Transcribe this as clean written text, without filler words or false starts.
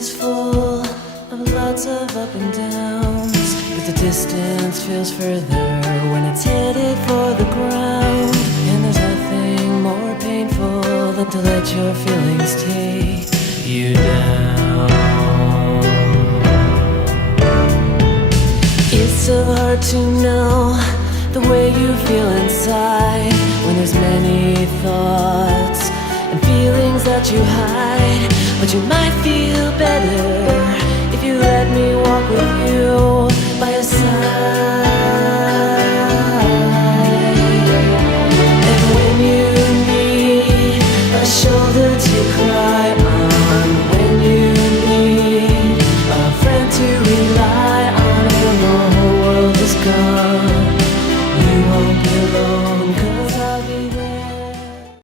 is full of lots of up and downs, but the distance feels further when it's headed for the ground. And there's nothing more painful than to let your feelings take you down. It's so hard to know the way you feel inside when there's many thoughts and feelings that you hide. But you might feel better if you let me walk with you